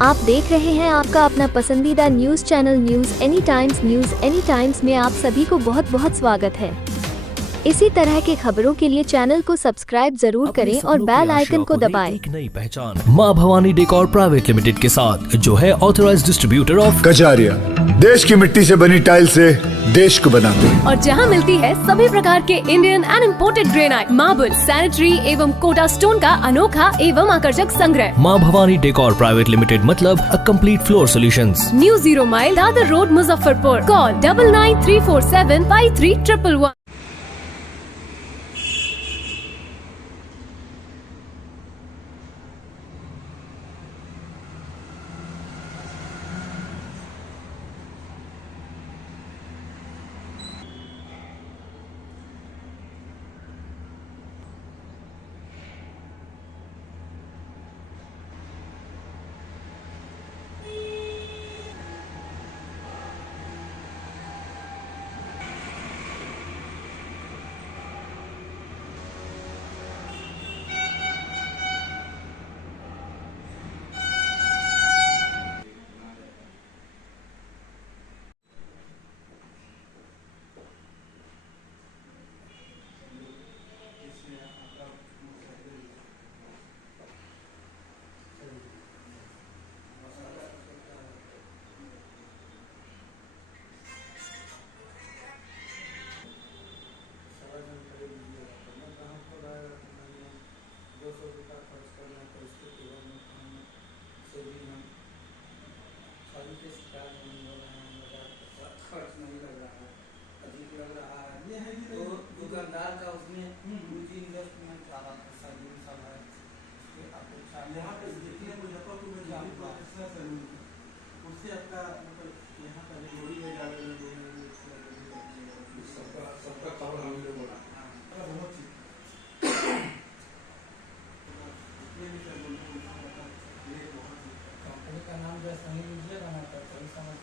आप देख रहे हैं आपका अपना पसंदीदा news channel news any times में आप सभी को बहुत बहुत स्वागत है। इसी तरह के खबरों के लिए चैनल को सब्सक्राइब जरूर करें और बेल आइकन को दबाएं। एक नई पहचान मां भवानी डेकोर प्राइवेट लिमिटेड के साथ, जो है ऑथराइज्ड डिस्ट्रीब्यूटर ऑफ कजारिया। देश की मिट्टी से बनी टाइल से देश को बनाते हैं। और जहां मिलती है सभी प्रकार के Indian and imported granite, marble, sanitary एवं कोटा स्टोन का अनोखा एवं आकर्षक संग्रह। मां भवानी डेकोर प्राइवेट लिमिटेड मतलब a complete floor solutions. New 0 mile Dadar road, Muzaffarpur. Call 9934753111। दुकानदार का उसमें निजी इन्वेस्टमेंट ज़्यादा सैलून सब है। यहाँ पे देखिए मुजफ्फरपुर में जाली प्रोफेशनल सैलून उससे आपका मतलब यहाँ का जो गोरी है सबका खबर हम लोग बोला बहुत चीज कंपनी का नाम जो है सही लीजिएगा ना तो सही समझ।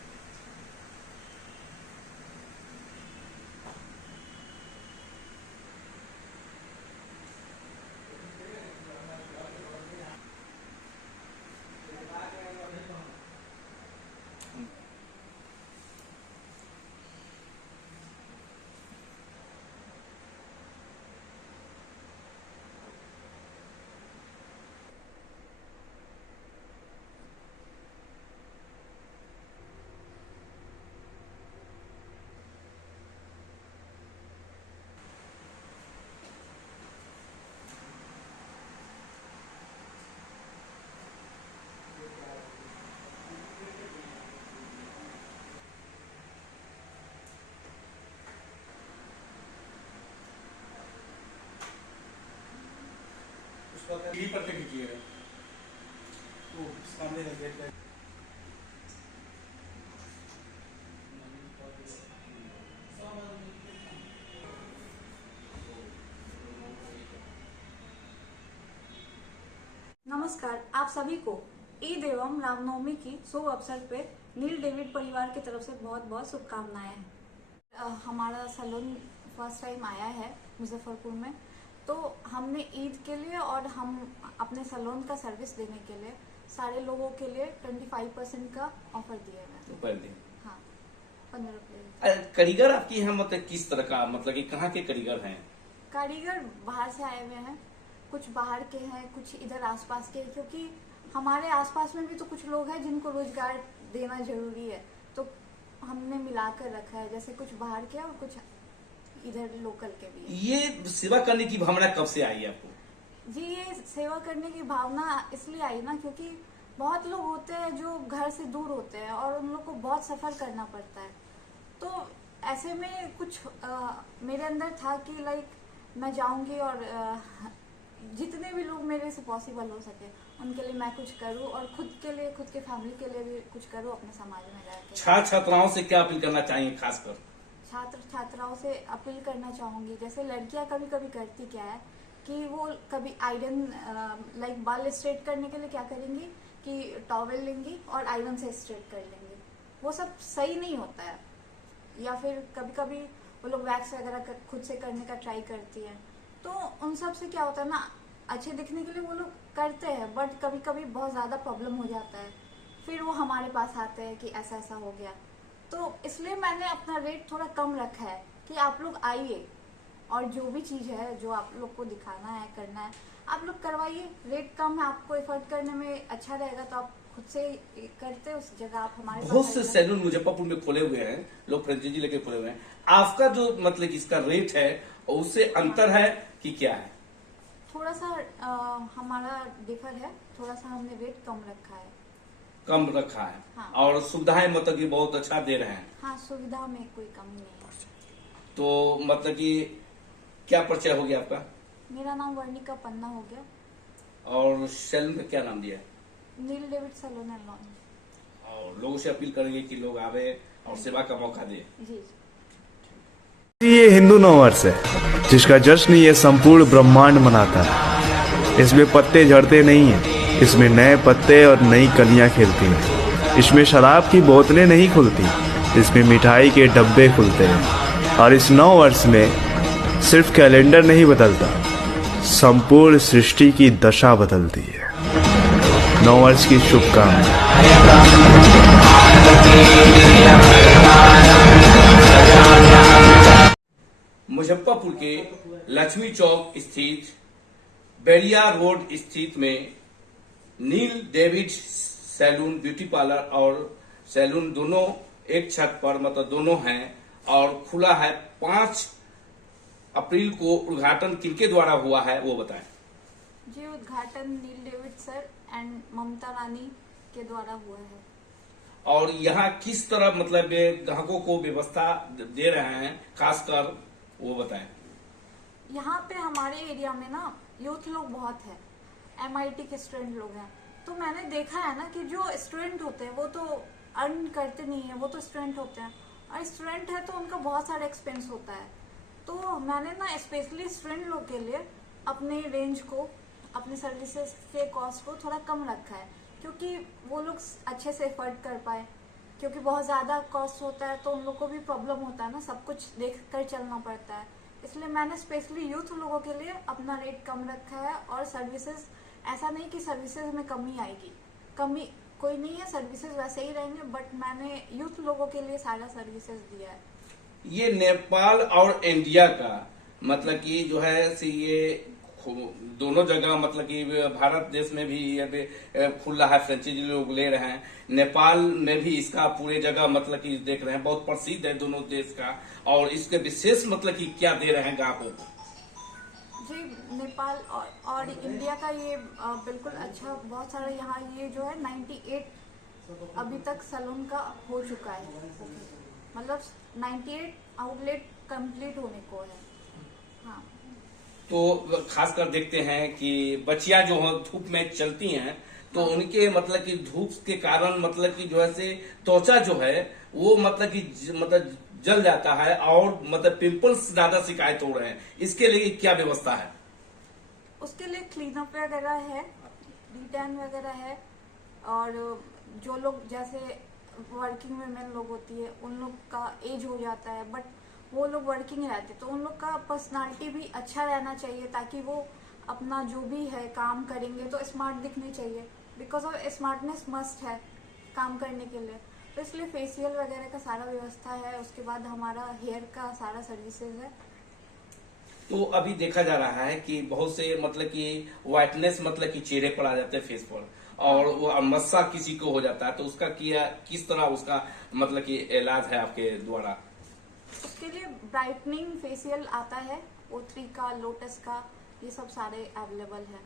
क्लीपर पे कीजिएगा तो सामने गेट है। नमस्कार, आप सभी को ईद एवं रामनवमी की शुभ अवसर पे नील डेविड परिवार की तरफ से बहुत बहुत शुभकामनाएं। हमारा सैलून फर्स्ट टाइम आया है मुजफ्फरपुर में, तो हमने ईद के लिए और हम अपने सैलून का सर्विस देने के लिए सारे लोगों के लिए 25% का ऑफर दिए हुए पर दिन। हाँ, 15 कारीगर आपकी यहाँ मतलब किस तरह का, मतलब कि कहाँ के कारीगर हैं? कारीगर बाहर से आए हुए हैं, कुछ बाहर के हैं, कुछ इधर आसपास के, क्योंकि हमारे आसपास में भी तो कुछ लोग हैं जिनको रोजगार देना जरूरी है, तो हमने मिलाकर रखा है, जैसे कुछ बाहर के और कुछ इधर लोकल के भी। ये सेवा करने की भावना कब से आई आपको? जी, ये सेवा करने की भावना इसलिए आई ना, क्योंकि बहुत लोग होते हैं जो घर से दूर होते हैं और उन लोग को बहुत सफर करना पड़ता है, तो ऐसे में कुछ मेरे अंदर था कि लाइक मैं जाऊंगी और जितने भी लोग मेरे से पॉसिबल हो सके उनके लिए मैं कुछ करूं और खुद के लिए, खुद के फैमिली के लिए भी कुछ करूं अपने समाज में रहकर। छात्र छात्राओं से क्या अपील करना चाहिए? खासकर छात्र छात्राओं से अपील करना चाहूंगी, जैसे लड़कियां कभी कभी करती क्या है कि वो कभी आयरन लाइक बाल स्ट्रेट करने के लिए क्या करेंगी कि टॉवेल लेंगी और आयरन से स्ट्रेट कर लेंगी, वो सब सही नहीं होता है। या फिर कभी कभी वो लोग वैक्स वगैरह खुद से करने का ट्राई करती है, तो उन सब से क्या होता है ना, अच्छे दिखने के लिए वो लोग करते हैं, बट कभी कभी बहुत ज़्यादा प्रॉब्लम हो जाता है। फिर वो हमारे पास आते हैं कि ऐसा ऐसा हो गया। तो इसलिए मैंने अपना रेट थोड़ा कम रखा है कि आप लोग आइए और जो भी चीज़ है जो आप लोग को दिखाना है करना है आप लोग करवाइए। रेट कम है, आपको एफर्ट करने में अच्छा रहेगा तो आप खुद से करते उस जगह आप हमारे पास बहुत से आइए। सैलून मुजफ्फरपुर में खोले हुए हैं, लोग फ्रेंचाइजी लेके खोले हुए हैं। आपका जो मतलब इसका रेट है और उससे अंतर है कि क्या है? थोड़ा सा हमारा डिफर है, थोड़ा सा हमने रेट कम रखा है। कम रखा है। हाँ। और सुविधाएं मतलब कि बहुत अच्छा दे रहे हैं। हाँ, सुविधा में कोई कमी नहीं है। तो मतलब कि क्या परिचय हो गया आपका? मेरा नाम वर्णिका पन्ना हो गया, और सैलून का क्या नाम दिया है? नील डेविड सैलून एंड लॉन। और लोगों से अपील करेंगे कि लोग आवे और सेवा का मौका दे। जी। ये हिंदू नववर्ष है जिसका जश्न ये संपूर्ण ब्रह्मांड मनाता है। इसमें पत्ते झड़ते नहीं हैं, इसमें नए पत्ते और नई कलियां खिलती हैं। इसमें शराब की बोतलें नहीं खुलती, इसमें मिठाई के डब्बे खुलते हैं। और इस नववर्ष में सिर्फ कैलेंडर नहीं बदलता, संपूर्ण सृष्टि की दशा बदलती है। नववर्ष की शुभकामनाएं। मुजफ्फरपुर के लक्ष्मी चौक स्थित बेरिया रोड स्थित में नील डेविड सैलून ब्यूटी पार्लर और सैलून दोनों एक छत पर मतलब दोनों हैं और खुला है। 5 अप्रैल को उद्घाटन किनके द्वारा हुआ है वो बताएं। जी, उद्घाटन नील डेविड सर एंड ममता रानी के द्वारा हुआ है। और यहाँ किस तरह मतलब ये ग्राहकों को व्यवस्था दे रहे हैं खासकर वो बताएं। यहाँ पे हमारे एरिया में ना यूथ लोग बहुत है, MIT के स्टूडेंट लोग हैं। तो मैंने देखा है ना कि जो स्टूडेंट होते हैं वो तो अर्न करते नहीं है, वो तो स्टूडेंट होते हैं और स्टूडेंट है तो उनका बहुत सारा एक्सपेंस होता है। तो मैंने ना स्पेशली स्टूडेंट लोग के लिए अपने रेंज को, अपने सर्विसेज के कॉस्ट को थोड़ा कम रखा है क्योंकि वो लोग अच्छे से एफर्ट कर पाए। क्योंकि बहुत ज़्यादा कॉस्ट होता है तो उन लोग को भी प्रॉब्लम होता है ना, सब कुछ देख कर चलना पड़ता है। इसलिए मैंने स्पेशली यूथ लोगों के लिए अपना रेट कम रखा है। और सर्विसेज ऐसा नहीं कि सर्विसेज में कमी आएगी, कमी कोई नहीं है, सर्विसेज वैसे ही रहेंगे, बट मैंने यूथ लोगों के लिए सारा सर्विसेज दिया है। ये नेपाल और इंडिया का मतलब कि जो है से ये दोनों जगह मतलब कि भारत देश में भी ये खुल रहा है, फ्रेंचाइजी लोग ले रहे हैं। नेपाल में भी इसका पूरे जगह मतलब कि देख रहे हैं, बहुत प्रसिद्ध है दोनों देश का। और इसके विशेष मतलब कि क्या दे रहे हैं ग्राहकों को? जी, नेपाल और इंडिया का ये बिल्कुल अच्छा, बहुत सारा यहाँ ये जो है 98 अभी तक सैलून का हो चुका है, मतलब 98 आउटलेट कंप्लीट होने को है। हाँ, तो खासकर देखते हैं कि बच्चियां जो है धूप में चलती हैं तो उनके मतलब कि धूप के कारण मतलब कि जो है से त्वचा जो है वो मतलब कि मतलब जल जाता है और मतलब पिंपल्स ज्यादा शिकायत हो रहे हैं। इसके लिए क्या व्यवस्था है? उसके लिए क्लीनअप वगैरह है, डिटैन वगैरह है। और जो लोग जैसे वर्किंग वुमेन लोग होती है, उन लोग का एज हो जाता है बट वो लोग वर्किंग रहते हैं तो उन लोग का पर्सनालिटी भी अच्छा रहना चाहिए ताकि वो अपना जो भी है काम करेंगे तो स्मार्ट दिखने चाहिए। बिकॉज ऑफ स्मार्टनेस मस्ट है काम करने के लिए। तो इसलिए फेशियल वगैरह का सारा व्यवस्था है। उसके बाद हमारा हेयर का सारा सर्विसेज है। तो अभी देखा जा रहा है कि बहुत से मतलब कि व्हाइटनेस मतलब कि चेहरे पर आ जाते हैं फेस पर, और वो मस्सा किसी को हो जाता है तो उसका किस तरह उसका मतलब कि इलाज है आपके द्वारा? उसके लिए ब्राइटनिंग फेशियल आता है, O3 का, लोटस का, ये सब सारे अवेलेबल है।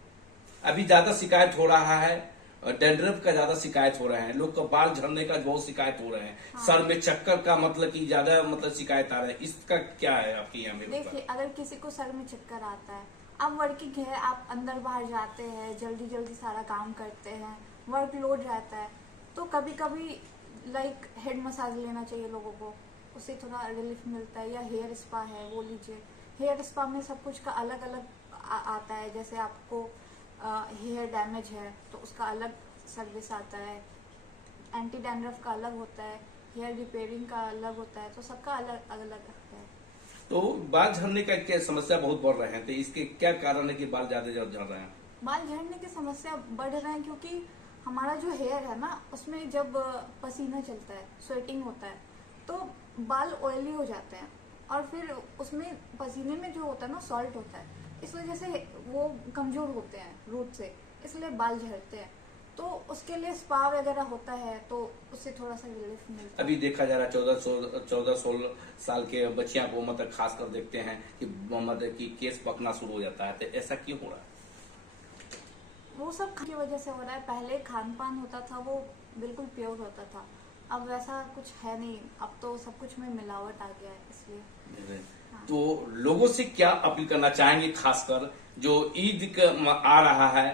अभी ज्यादा शिकायत हो रहा है, डैंड्रफ का ज्यादा शिकायत हो रहा है, लोग का बाल झड़ने का बहुत शिकायत हो रहे हैं। हाँ। सर में चक्कर का मतलब कि ज्यादा मतलब शिकायत आ रहा है, इसका क्या है आपके यहाँ में? देखिए, अगर किसी को सर में चक्कर आता है, आप वर्किंग है, आप अंदर बाहर जाते हैं, जल्दी जल्दी सारा काम करते हैं, वर्कलोड रहता है, तो कभी कभी लाइक हेड मसाज लेना चाहिए लोगों को, उससे थोड़ा रिलीफ मिलता है। या हेयर स्पा है वो लीजिए। हेयर स्पा में सब कुछ का अलग अलग आता है। जैसे आपको हेयर डैमेज है तो उसका अलग सर्विस आता है, एंटी डैंड्रफ का अलग होता है, हेयर रिपेयरिंग का अलग होता है, तो सबका अलग अलग है। तो बाल झड़ने का क्या समस्या बहुत बढ़ रहे हैं, तो इसके क्या कारण है कि बाल ज्यादा झड़ रहे हैं? बाल झड़ने की समस्या बढ़ रहे हैं क्योंकि हमारा जो हेयर है ना उसमें जब पसीना चलता है, स्वेटिंग होता है, तो बाल ऑयली हो जाते हैं और फिर उसमें पसीने में जो होता है ना सॉल्ट होता है, इस वजह से वो कमजोर होते हैं रूट से, इसलिए बाल झड़ते हैं। तो उसके लिए स्पा वगैरह होता है तो उससे थोड़ा सा रिलीफ मिलता है। अभी देखा जा रहा है 14-16 साल के बच्चियां को मतलब खास कर देखते हैं कि मतलब कि केस पकना शुरू हो जाता है, तो ऐसा क्यों हो रहा है? वो सब की वजह से हो रहा है। पहले खान पान होता था वो बिल्कुल प्योर होता था, अब वैसा कुछ है नहीं, अब तो सब कुछ में मिलावट आ गया है, इसलिए। तो लोगों से क्या अपील करना चाहेंगे, खासकर जो ईद आ रहा है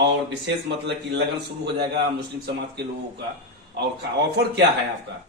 और विशेष मतलब कि लगन शुरू हो जाएगा मुस्लिम समाज के लोगों का, और ऑफर क्या है आपका?